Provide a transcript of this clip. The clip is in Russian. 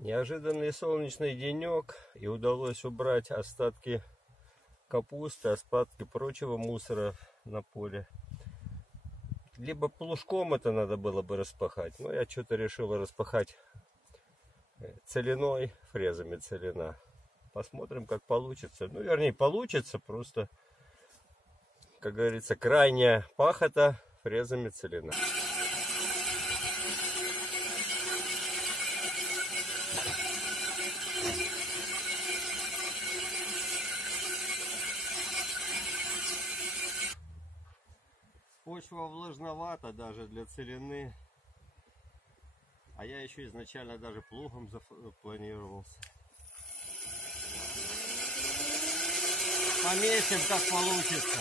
Неожиданный солнечный денек, и удалось убрать остатки капусты, остатки прочего мусора на поле. Либо плужком это надо было бы распахать, но я что-то решил распахать целиной, фрезами целина. Посмотрим, как получится. Ну, вернее, получится, просто, как говорится, крайняя пахота фрезами целина. Почва влажновата даже для целины. А я еще изначально даже плугом запланировался. Помесим, как получится.